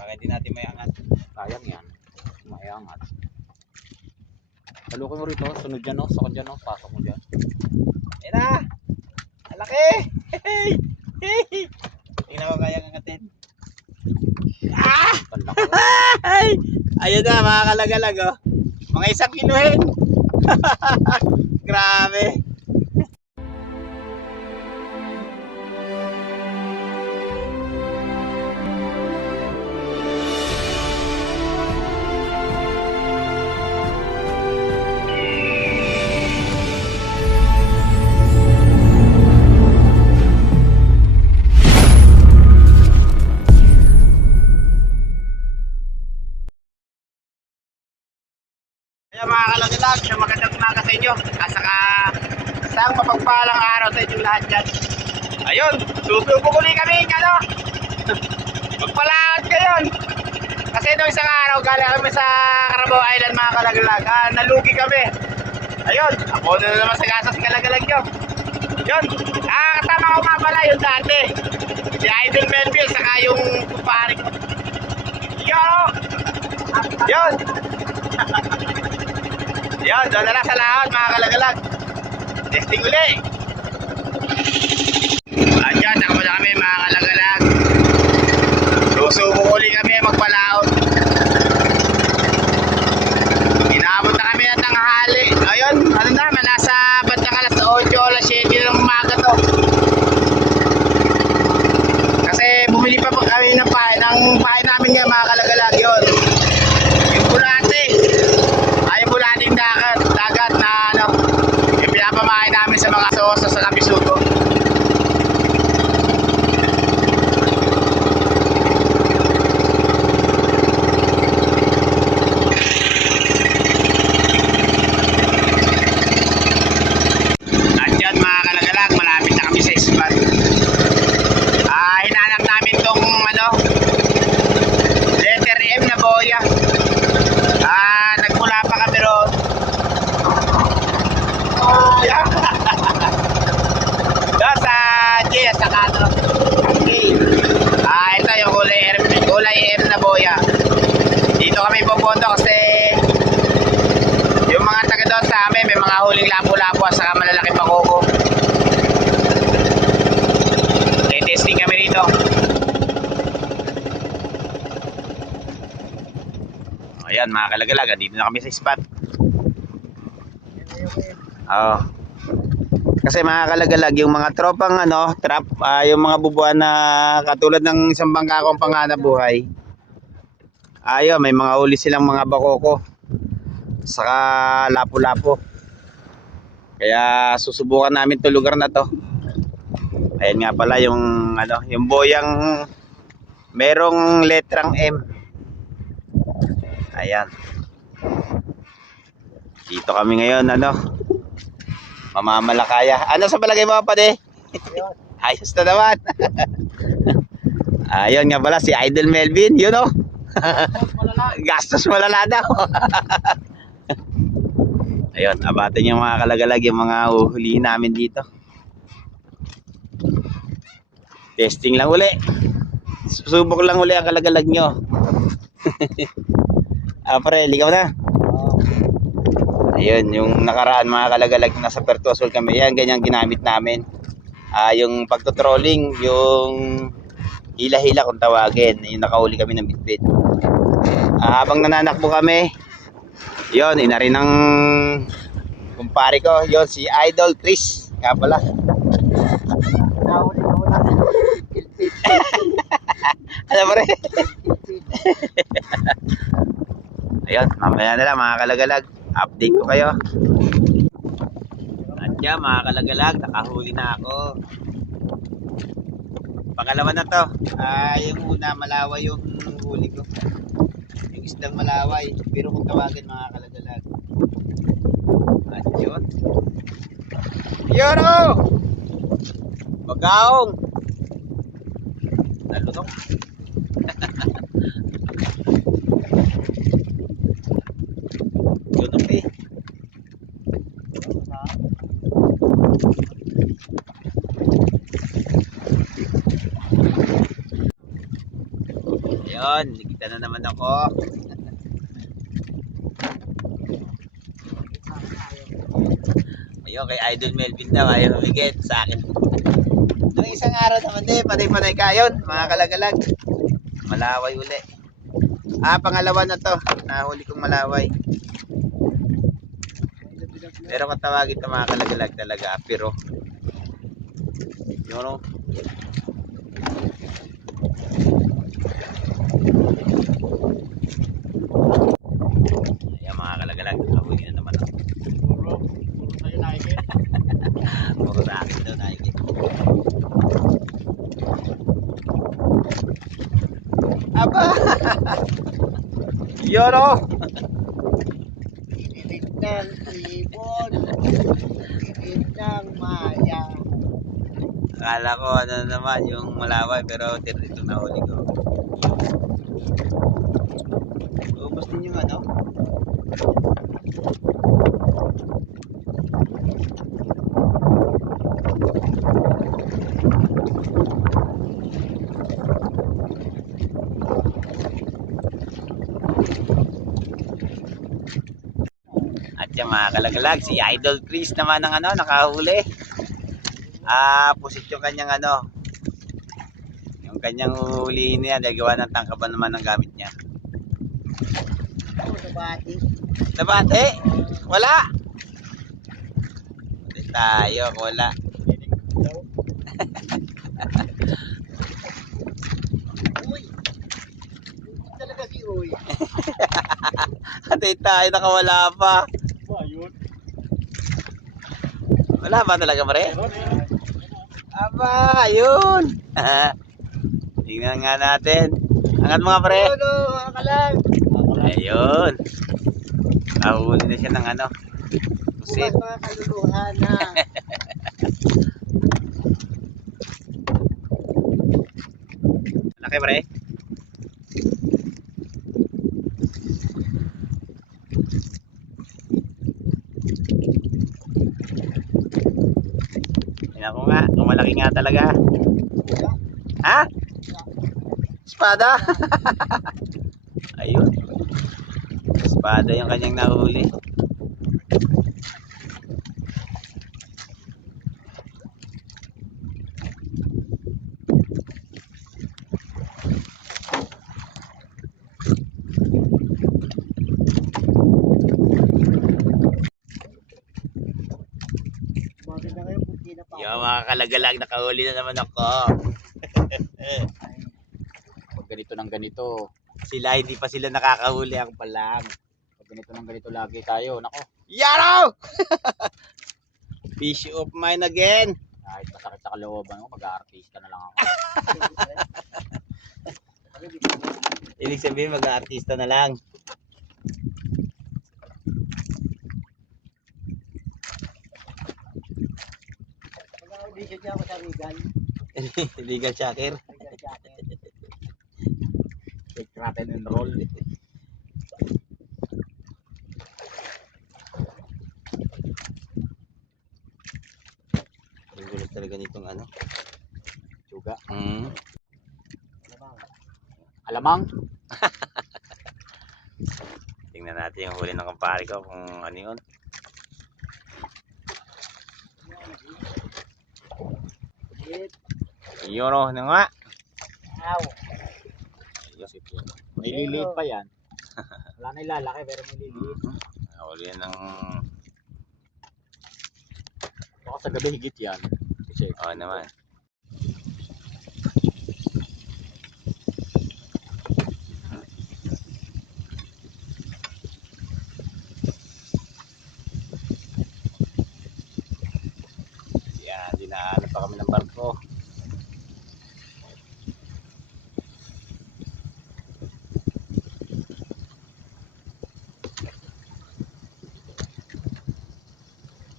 Baka hindi natin may angat. Sayang yan. May angat. Talukin mo rito. Sunod dyan, no? Sakot dyan, no? Pasok mo dyan. Ayan na! Malaki! Hey! Hey! Tingnan ko kaya angatin. Ah! Ayun na, mga kalagalag, oh. Mga 1 kilohin. Grabe. Kaya mga kalagalag, magandang umaga sa inyo. Saka isang mapagpalang araw sa inyong lahat dyan. Ayun, susubo ulit kami, ano? Magpalaot kayo. Kasi nung isang araw, galing kami sa Carabao Island mga kalagalag. Nalugi kami. Ayun, ako na naman sa gasas kalagalag nyo. Yun, kasama ko nga pala yung dati. Si Idol Melville, saka yung kumpare ko. Yun. Yan, doon na lang sa lahat mga kalagalag. Testing uli. Ayan, nakama na kami mga kalagalag. Susubo uli kami magpalaot. Inaabot na kami ng tanghali. Ayun, ano naman, nasa bandang alas 8 o alas 7 ng umaga to. Kasi bumili pa po kami ng pahay namin nga mga kalagalag. Yun, yung bulate. Bulating dagat na ano, yung pinapamahay namin sa mga sosa sa Kabisugo. At yan mga kalagalag, malapit na kami sa ispat. Hinanap namin tong ano, letter M na boya. Nagmula pa kami ron. Doon sa J, sa Kato. Okay. Ito yung kulay M na boya. Dito kami pupunta kasi yung mga taga doon sa amin, may mga huling lapo-lapo at saka malalaki pa kuko. Okay, testing kami dito. Ayan mga kalagalag, dito na kami sa spot. Kasi mga kalagalag, yung mga tropang ano, trap, yung mga bubuan na katulad ng isang bangka akong panganap buhay. Ayun, may mga uli silang mga bakoko. Saka lapo-lapo. Kaya susubukan namin 'tong lugar na to. Ayan nga pala yung ano, yung boyang merong letrang M. Ayan. Dito kami ngayon, ano, mamamalakaya. Ano sa palagay mo pa de? Ayos na naman. Ayun nga pala si Idol Melvin, yun o. Gastos malala daw. Ayun, abatin yung mga kalagalag, yung mga uhulihin namin dito. Testing lang uli. Subok lang uli ang kalagalag nyo. Pre, ligaw na. Ayun, yung nakaraan mga kalagalag na sa Pertuasol kami, yan, ganyan ginamit namin. Yung pagtutrolling, yung hila-hila kung tawagin, yung nakahuli kami ng bitbit. Habang nananakbo kami, yun, ina rin ng kumpare ko, yun, si Idol Chris, nga pala. Ano ba rin? Ayun, mamaya na lang mga kalagalag, update ko kayo. At yan mga kalagalag, nakahuli na ako. Pangalawa na to. Yung una malaway yung huli ko. Yung isdang malaway, pero kung tawagin mga kalagalag. At yun. Yun o! Bagaong! Nalunok. Yun okay. Ayan Ayun, nakita na naman ako. Ayun, kay Idol Melvin daw, ayaw humigit sa akin. Nung isang araw naman din, panay-panay kayon, mga kalagalag. Malaway uli. Pangalawa na to, nahuli kong malaway. Pero kung tawagin ito mga kalagalag talaga, pero yun o. Ayan mga kalagalag, nahuli na naman ako. Puro sa'yo naikit. Puro sa akin daw naikit. Aba! Yun o! Inilit ng ibon. Inilit ng maya. Akala ko ano naman yung malaway pero dito nahuli ko. Ubus din yung ano? At yung mga kalagalag, si Idol Chris naman ng ano, nakahuli. Pusit yung kanyang ano, yung kanyang hulihin niya, nagawa ng tangkaban naman ng gamit niya. Nabati. Nabate? Wala! Hindi tayo, wala. Uy! Talaga si Uy. Hindi tayo, nakawala pa. Ba, yun. Wala ba talaga pare? Meron. Aba, ayun. Tingnan nga natin. Angat mga pre. Ano, akalang. Ayun. Nahuli na siya ng ano. Pusit. Bukas mga kaluluhan na. Laki pre. Tingnan ko nga, kung malaki nga talaga. Ha? Espada? Ayun. Espada yung kanyang nahuli. Maganda kayo kung di na pa. Yung mga kalagalag, nakahuli na naman ako. Pag ganito ng ganito, Sila, hindi pa sila nakakahuli, ako pa lang. pag ganito ng ganito lagi tayo, nako, Yaro! Fish of mine again. kahit masakit sa kalooban ko, mag-aartista na lang ako. Ibig sabihin, mag-aartista na lang. Mag-audition niya ako sa Regal. Legal Shakir. Regal jacket. Take rattle and roll. Ang gulat talaga nitong ano. Tsuga. Alamang. Alamang. Tingnan natin yung huli ng kumpare ko kung ano yun. Hit. Yun o, ano nga. Ow. May liliit pa yan. Wala na ilalaki pero may liliit. Huli ng... Baka sa gabi higit yan. Kasi Oo naman. Yan, dinaanan pa kami ng barko.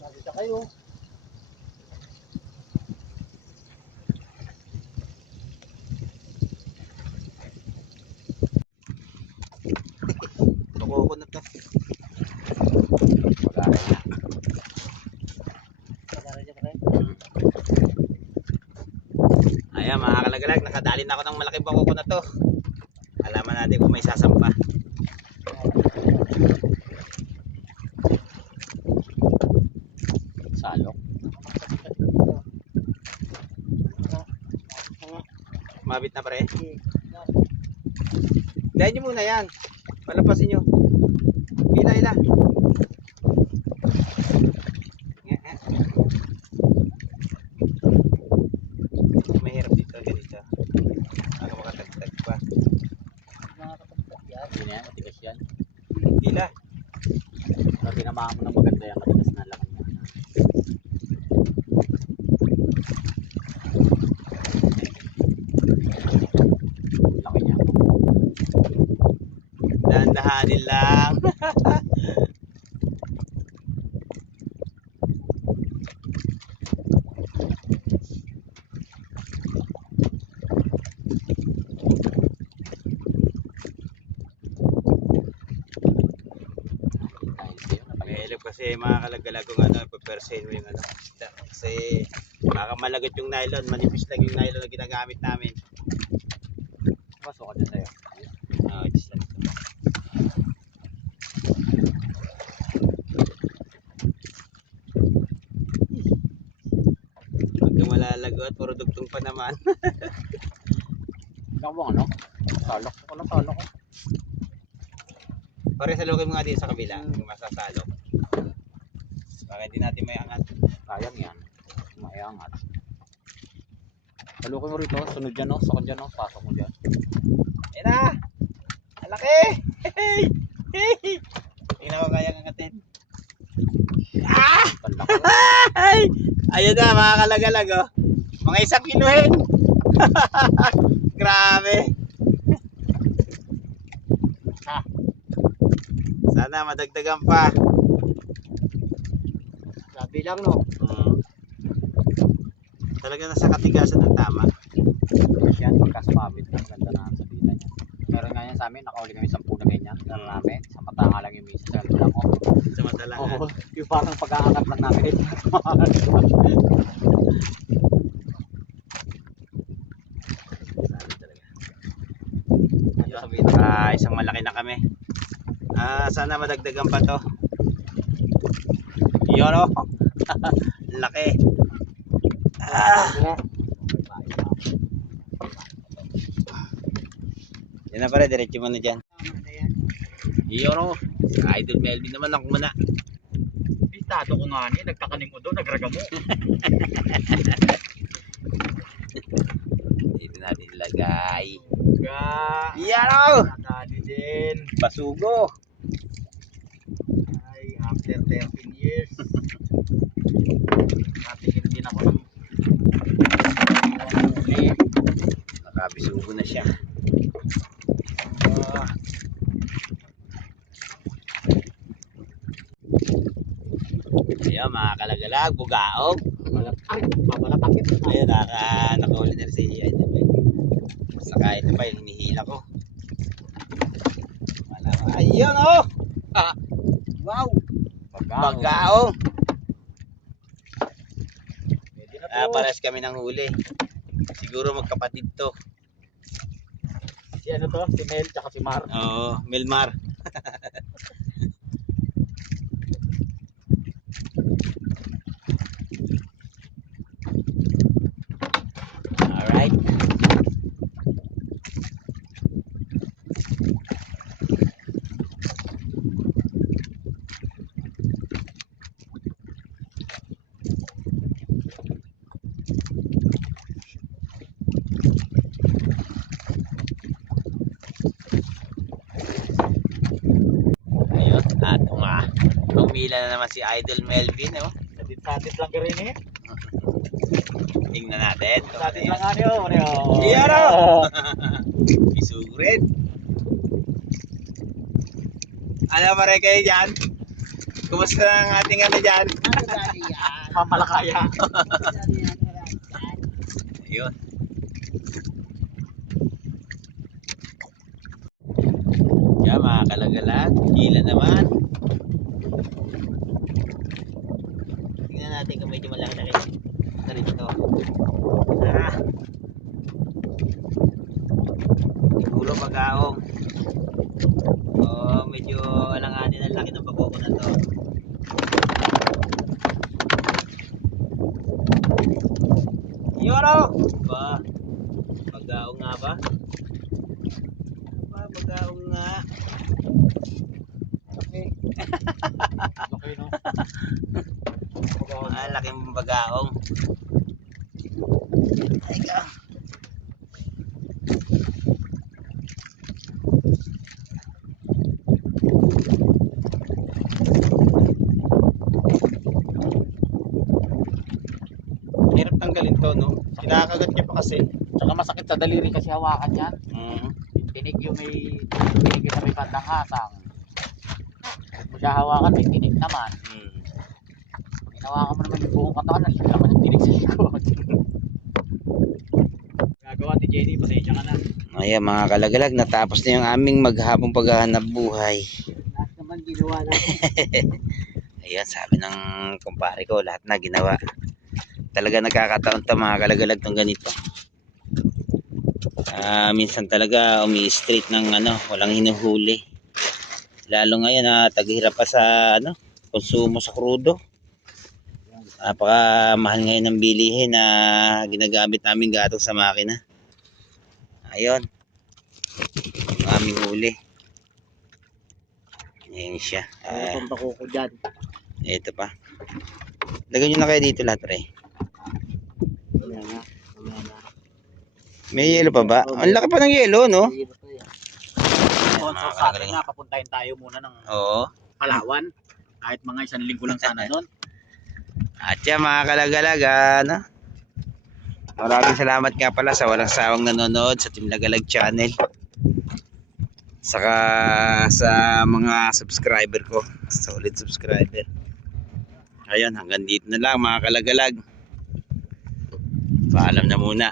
Nakita kayo. Loko na to. Pagkarin niya pa rin. Ayan mga kalagalag, nakadali na ako ng malaki bangko ko na to. Ala natin kung may sasampa. Salok. Mabit na pre. Dayan nyo muna yan. Palampasin nyo. Ila, ila. Mahirap dito, ganito. Ano makatagtag pa. Hindi na yan, matigas yan. Ila. Sabi na mo ng maganda yan, matigas na lang yan. Laki niya. Dahan-dahanin lang. Dahil sa'yo, Mahirap kasi mga kalagalag kung ano, ipapersahin mo yung ano. isda. Kasi baka malagot yung nylon, manipis lang yung nylon na ginagamit namin. Pasok ka dyan sa'yo. Just lang ito. Huwag kang malalagot, puro dugtong pa naman. Ikaw ba ano? Salok ko lang, salok ko. Pare salukin mo nga din sa kabila, kung masasalok. Baka hindi natin may angat. Sayang yan. Mayangat. Salukin mo rito, sunod dyan no, sakot dyan no, pasok mo dyan. Ayan na! Ang laki! Hey! Hey! Tingnan ko kaya angatin. Ah! Panlaki. Ay! Ayun na mga kalagalag oh. Mga 1 kilohin. Grabe. Sana madagdagan pa. Sabi lang no. Talaga nasa katigasan ng tama. Yan, pagkasumabit ng ganda na ang sabitan niya. Meron nga yan sa amin, nakahuli kami 10 na ganyan. Meron namin, sa mata nga lang yung misa. Sabi lang ko. Sa matalangan. Oo, yung parang pag-aangat lang namin. Sabi talaga. Isang malaki na kami. Sana madagdagan pa to. Yun o. Laki. Yan na pare, diretso mo na dyan. Yun o. Idol Melvin naman ako muna. Tato ko nga niya, nagtakaning mo doon, nagraga mo. Dito natin ilagay. Yan Yan o. Nadali din. Basugo. Ay, after 13 years. Natikim din ako ng huli. Nakabisugo na siya. Ayan mga kalagalag, bugaog. Ay, papalapakit. Ayun, nakahuli na rin si Idol Melvin. Saka ito pa yung hinihila ko. Wala pa. Ayun oh! Wow! Bagaong! Pwede na to. Pares kami ng huli. Siguro magkapatid to. Si ano to? Si Mel tsaka si Mar. Oo, Melmar. Alright. Ayun, at umila na naman si Idol Melvin, oh. Satit lang ka rin eh. Tingnan natin. Satit lang nga niyo. Iyan oh! Isugurin. Ano pare kayo dyan? Kumusta ang ating ano dyan? Pamalakaya. Ayun. Yan mga kalagalag. Hila naman. Tingnan natin kung medyo malaki-laki. Ito rin ito. Siguro pag-aong. Bagaong nga. Okay. Okay, no? Laking bagaong. Ay ka. Hirap tanggalin to, no? Kinakagat niya pa kasi. Tsaka masakit sa daliri kasi hawakan yan. Mm. Tinig yung tinig yung may bandang hatang. Kung mo siya hawakan, may tinig naman. Pag hinawakan mo naman yung buong katawan, naman yung tinig sa likod. Gagawa ni Jenny, pasensya ka na. Ayan mga kalagalag, natapos na yung aming maghapong paghahanap buhay. Lahat naman ginawa na. Ayan, sabi ng kumpare ko, lahat na ginawa. Talaga nagkakataon to mga kalagalag tong ganito. Minsan talaga umi-street ng walang hinuhuli. Lalo ngayon taghirap pa sa konsumo sa krudo. Napaka-mahal ngayon ng bilihin na ginagamit namin gatong sa makina. Ayun. Ang aming huli. Ayan siya. Ano pang bako ko dyan? Ito pa. Lagyan nyo na kayo dito lahat, pre. Mamaya na. Mamaya na. May yelo pa ba? Ang laki pa ng yelo, no? Mahirap na yan. Sponsor sa atin na, papuntahin tayo muna ng Oo. Palawan. Kahit mga 1 linggo lang sana doon. At yan mga kalagalag, maraming salamat nga pala sa walang sawang nanonood sa Team Lagalag Channel. Saka sa mga subscriber ko, solid subscriber. Ayun, hanggang dito na lang mga kalagalag. Paalam na muna.